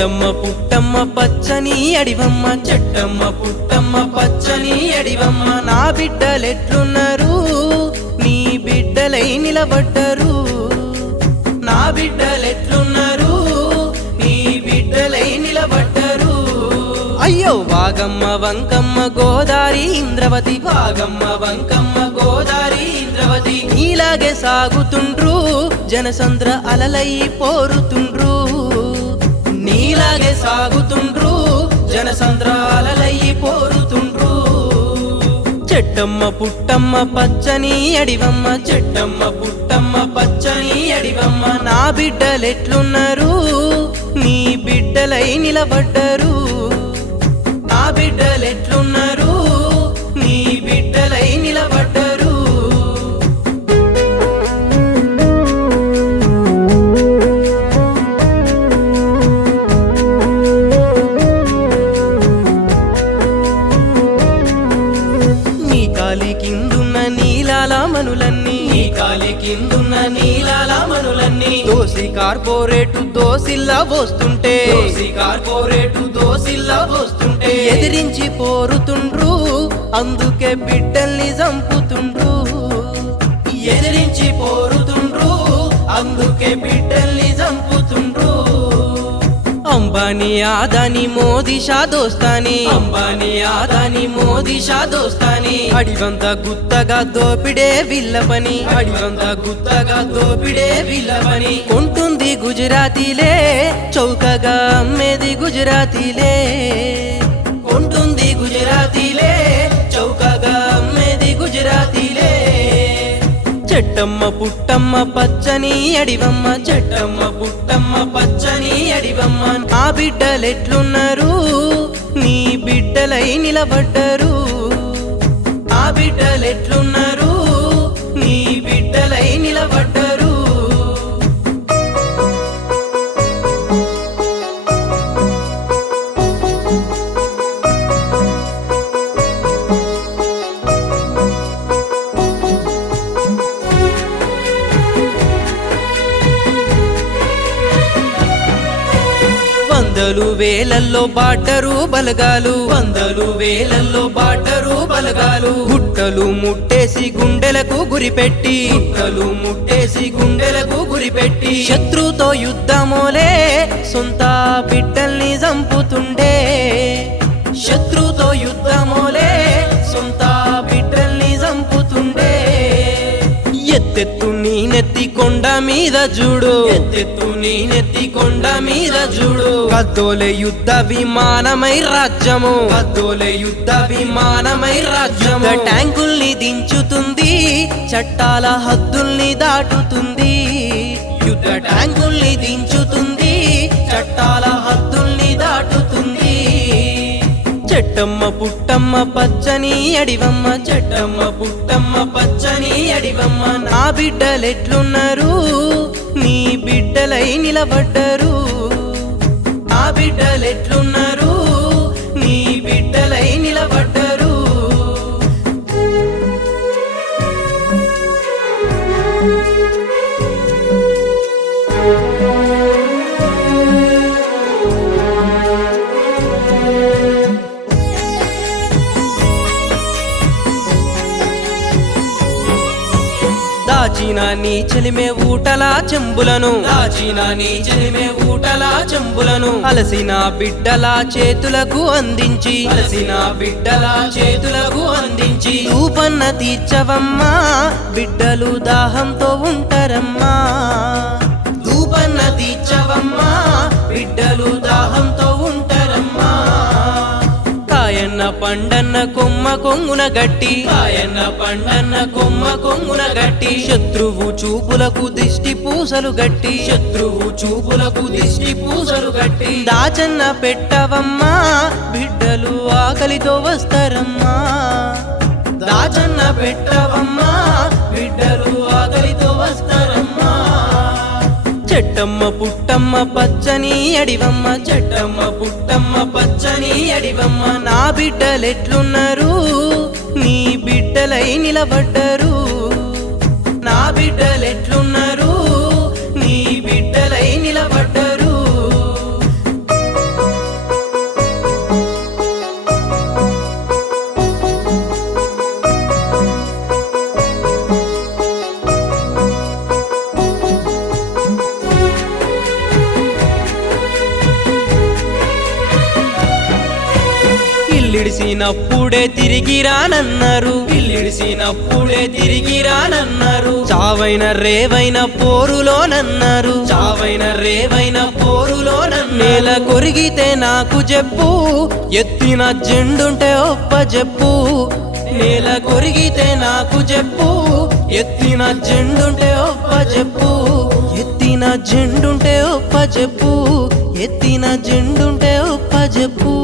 చెట్టమ్మ పుట్టమ్మ పచ్చని అడివమ్మ, చెట్టమ్మ పుట్టమ్మ పచ్చని అడివమ్మ. నా బిడ్డలెట్లున్నారు, నీ బిడ్డలై నిలబడ్డరు. నా బిడ్డలెట్లున్నారు, నీ బిడ్డలై నిలబడ్డరు. అయ్యో వాగమ్మ వంకమ్మ గోదారి ఇంద్రవతి, వాగమ్మ వంకమ్మ గోదారి ఇంద్రవతి. నీలాగే సాగుతుండ్రు జనసంద్ర అలలై పోరుతుండ్రు. నీలాగే సాగుతుండ్రు జనసంద్ర అలలై పోరుతుండ్రు. చెట్టమ్మ పుట్టమ్మ పచ్చని అడివమ్మ, చెట్టమ్మ పుట్టమ్మ పచ్చని అడివమ్మ. నా బిడ్డలెట్లున్నారు, నీ బిడ్డలై నిలబడ్డరు. నా బిడ్డలెట్లున్నారు, నీ బిడ్డలై నిలబడ్డరు. నీ కాలి కిందున్న నీలాల మనులన్నీ, నీ కాలి కిందున్న నీలాల మనులన్నీ. దోసి కార్పొరేటు దోసిల్లా పోస్తుంటే, దోసి కార్పొరేటు దోసిల్లా పోస్తుంటే ఎదిరించి పోరుతుండ్రు, అందుకే బిడ్డల్ని చంపుతుండ్రు. ఎదిరించి పోరుతుండ్రు, అందుకే బిడ్డల్ని చంపుతుండ్రు. అంబానీ ఆదాని మోదీ షా దోస్తాని, అంబానీ ఆదాని మోదీ షా దోస్తాని. అడివంత గుత్తగా దోపిడే వీళ్ళ పని, అడివంత గుత్తగా దోపిడే వీళ్ళ పని. కొంటుంది గుజరాతీలే, చౌకగా అమ్మేది గుజరాతీలే. కొంటుంది గుజరాతీలే, చౌకగా అమ్మేది గుజరాతీలే. చెట్టమ్మ పుట్టమ్మ పచ్చని అడివమ్మ, చెట్టమ్మ పుట్టమ్మ పచ్చని అడివమ్మ. నా బిడ్డలెట్లున్నారు, నీ బిడ్డలై నిలబడ్డరు. నా బిడ్డలెట్లున్నారు, నీ బిడ్డలై నిలబడ్డరు. వందలు వేలల్లో బాటరు బలగాలు, వందలు వేలల్లో బాటరు బలగాలు. గుట్టలు ముట్టేసి గుండెలకు గురిపెట్టి, గుట్టలు ముట్టేసి గుండెలకు గురిపెట్టి. శత్రుతో యుద్ధమోలే సొంత బిడ్డల్ని చంపుతుండే. శత్రుతో యుద్ధమోలే సొంత బిడ్డల్ని చంపుతుండే. ఎత్తెత్తు నీ నెత్తి కొండ మీద చూడు, ఎత్తెత్తు నీ నెత్తి కొండ మీద చూడు. కద్దోలే యుద్ధ విమానమై రాజ్యము, కద్దోలే యుద్ధ విమానమై రాజ్యము. ట్యాంకుల్ని దించుతుంది, చట్టాల హద్దుల్ని దాటుతుంది. యుద్ధ ట్యాంకుల్ని దించుతుంది, చట్టాల హద్దుల్ని దాటుతుంది. చెట్టమ్మ పుట్టమ్మ పచ్చని అడివమ్మ, చెట్టమ్మ పుట్టమ్మ పచ్చని అడివమ్మ. నా బిడ్డలెట్లున్నారు, నీ బిడ్డలై నిలబడ్డరు. నా బిడ్డలెట్లున్నారు, నీ బిడ్డలై నిలబడ్డరు. దాచిన నీ చెలిమే ఊటలా చెంబులను, దాచిన నీ చెలిమే ఊటలా చెంబులను. అలసిన బిడ్డల చేతులకు అందించి, అలసిన బిడ్డల చేతులకు అందించి. ధూపన్న తీర్చవమ్మా, బిడ్డలు దాహంతో ఉంటారమ్మా. ధూపన్న తీర్చవమ్మా, బిడ్డలు దాహంతో ఉంటారమ్మా. కాయన్న పండన్న కొమ్మ కొంగున గట్టి, కాయన్న పండన్న కొమ్మ కొంగున గట్టి. శత్రువు చూపులకు దిష్టి పూసలు గట్టి, శత్రువు చూపులకు దిష్టి పూసలు గట్టి. దాచన్న పెట్టవమ్మా, బిడ్డలు ఆకలితో వస్తారమ్మా. దాచన్న పెట్టవమ్మా, బిడ్డలు ఆకలితో వస్తారమ్మా. చెట్టమ్మ పుట్టమ్మ పచ్చని అడివమ్మ, చెట్టమ్మ పుట్టమ్మ పచ్చని అడివమ్మ. నా బిడ్డలెట్లున్నారు, నీ బిడ్డలై నిలబడ్డరు. నా బిడ్డలెట్లున్నారు, నీ బిడ్డలై నిలబడ్డరు. పిల్లిడిసినప్పుడే తిరిగి రానన్నారు, పిల్లిడిసినప్పుడే తిరిగి రానన్నారు. చావైన రేవైన పోరులోనన్నారు, చావైన రేవైన పోరులోనన్నారు. నేల కొరిగితే నాకు చెప్పు, ఎత్తిన జెండుంటే ఒప్ప చెప్పు. నేల కొరిగితే నాకు చెప్పు, ఎత్తిన జెండుంటే ఒప్ప చెప్పు. ఎత్తిన జెండుంటే ఒప్ప చెప్పు, ఎత్తిన జెండుంటే ఒప్ప చెప్పు.